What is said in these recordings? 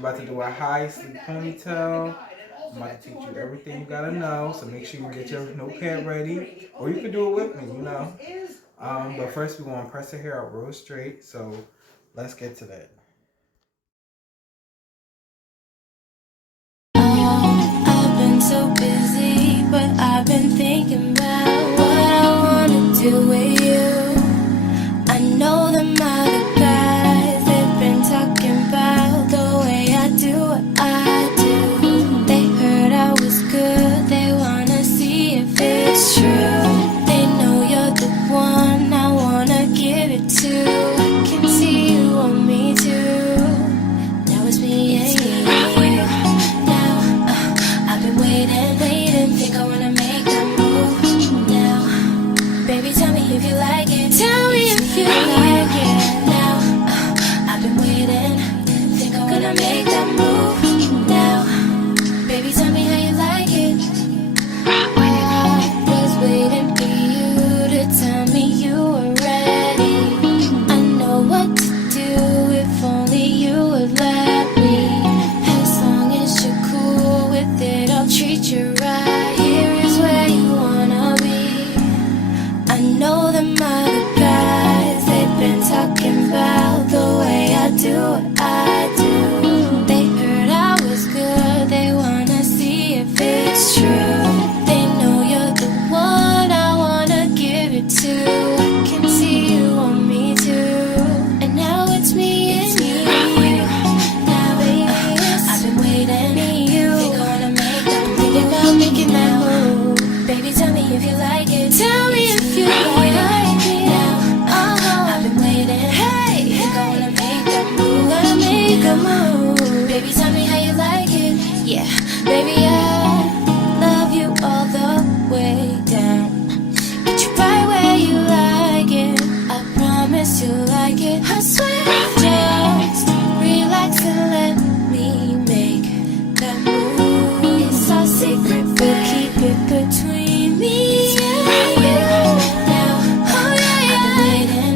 about to do a high sleek ponytail. I'm about to teach you everything you gotta know. So make sure you get your notepad ready, or you can do it with me, you know. But first we're gonna press the hair out real straight. So let's get to that. I've been so busy, but I've been thinking about what I wanna do with you. I know them other guys, they've been talking about the way I do what I do. They heard I was good, they wanna see if it's true. They know you're the one I wanna give it to. I can see you want me too. Now it's me and you. Waiting, think I wanna make that move now. Baby, tell me if you like it. Tell me if you like it. Now, I've been waiting, think I'm gonna make that move now. Baby, tell me how you like it. I was waiting for you to tell me you were ready. I know what to do if only you would let me. As long as you're cool with it, I'll treat you right. Here is where you wanna be. I know them other guys, they've been talking about the way I do what I do. They heard I was good, they wanna see if it's true. They know you're the one I wanna give it to. I can see you want me too. And now it's me and you. Now baby, I've been waiting for you. Thinking about making that move. Baby, tell me if you like it. Tell me if you like it. Now, I've been waiting. Hey, think I wanna make that move. Gonna make a move. Baby, tell me how you like it. Yeah, baby, I love you all the way down. Get you right where you like it. I promise you like it. I swear, just relax and let me make that move. It's our secret, but keep it between me and you. Now, oh yeah, I've been waiting,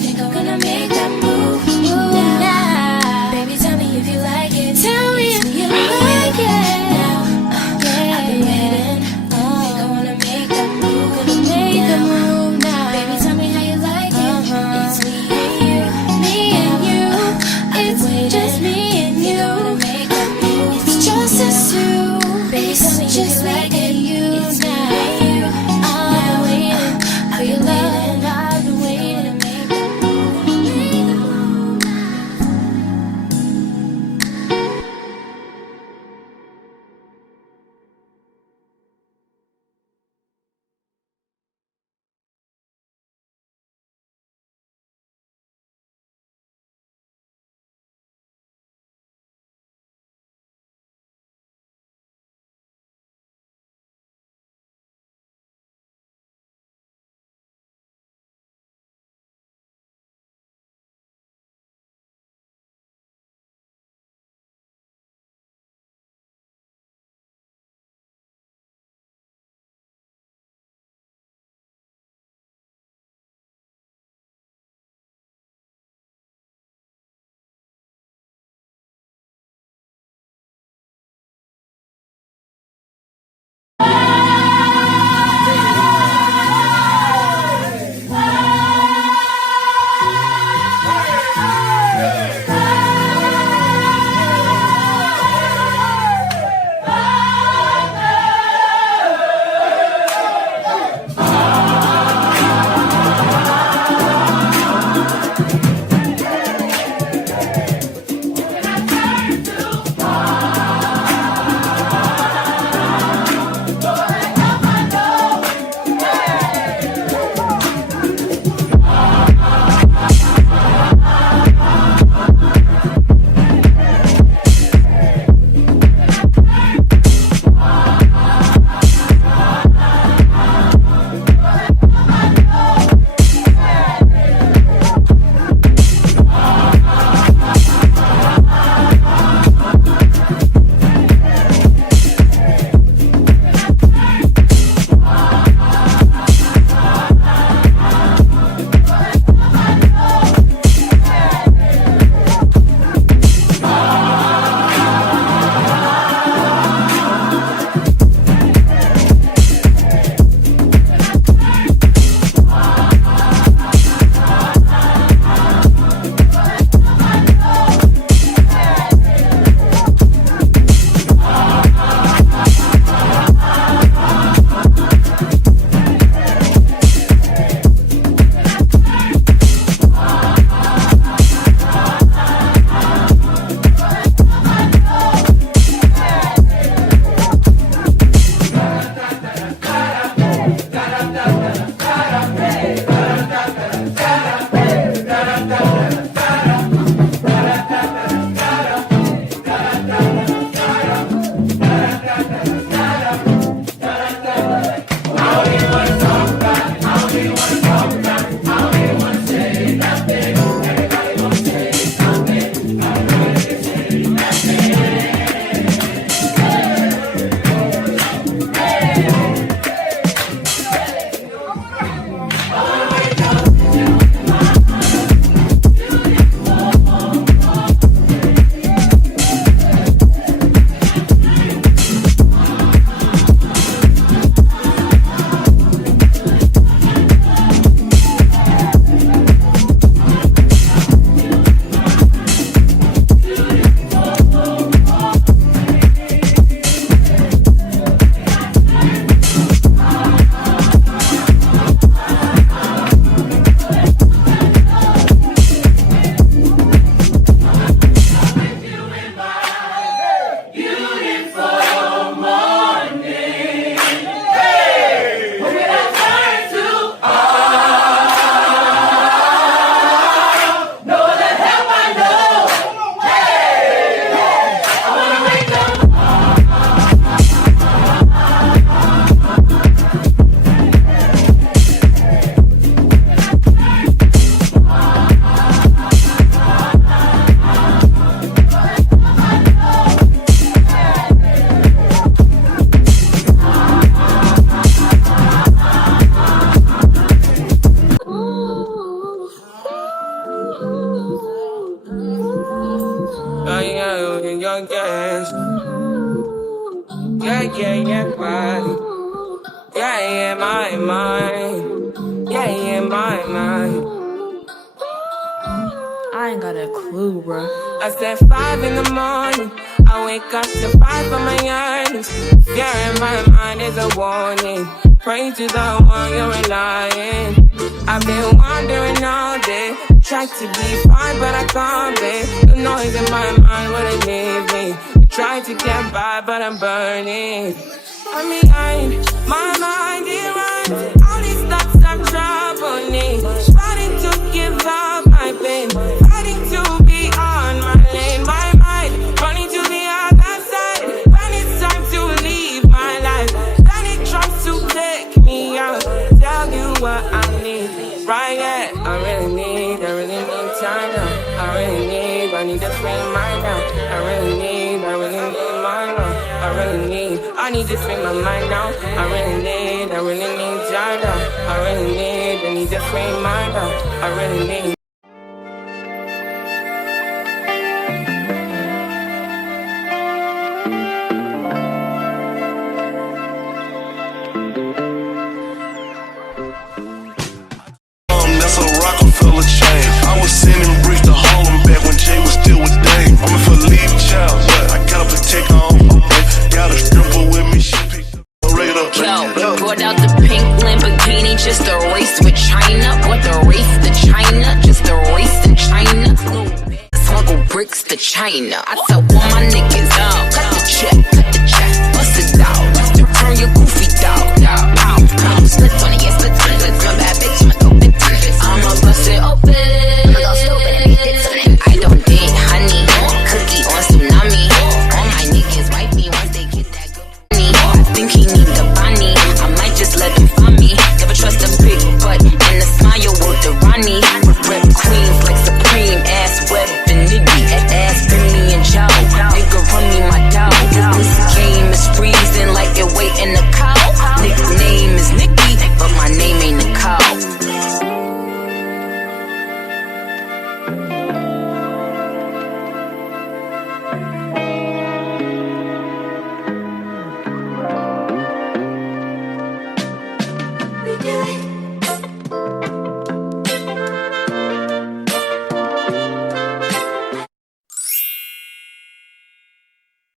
think I'm gonna make that move now. Baby, tell me if you like it. Tell me if you like it. Now, yeah, I've been waiting, think I wanna make that move. Gonna make that move now. Baby, tell me how you like it. It's me and you, me and you. It's just me and you. It's just us two. Baby, tell me just me and you. yeah, body. Yeah, in my mind. Yeah, in my mind. I ain't got a clue, bro. I said 5 in the morning. I wake up to 5 for my earnings. Yeah, in my mind is a warning. Pray to the one you're relying. I've been wandering all day. Tried to be fine, but I can't be. The noise in my mind wouldn't leave me. Tried to get by, but I'm burning. I'm behind, my mind it runs. All these thoughts have troubled me. Fighting to give up my pain. Fighting to be on my lane. My mind running to the other side. When it's time to leave my life, then it tries to take me out. Tell you what I need, right? Yeah, I really need time now. I need to free my mind. I really need my love. I need to free my mind now. I really need time now. I need to free my mind. I really need. That's a Rockefeller chain. I was sending bricks to Harlem back when Jay was still with Dame. I'm in for leave child, but I gotta protect her own. Got a stripper with me, she picked up a radar. Yo, brought out the pink Lamborghini just a race with China. What the race to China? Just a race to China. Smuggle bricks to China. I tell all my niggas, cut the check, bust it out. Turn your goofy dog, pound. Splits on it, yeah, splits on it. Let's my bad bitch, I'ma go big bitch. I'ma bust it open. I'ma go stupid and get it on it. I don't date honey, cookie on tsunami. All my niggas wipe me once they get that good money. I think he need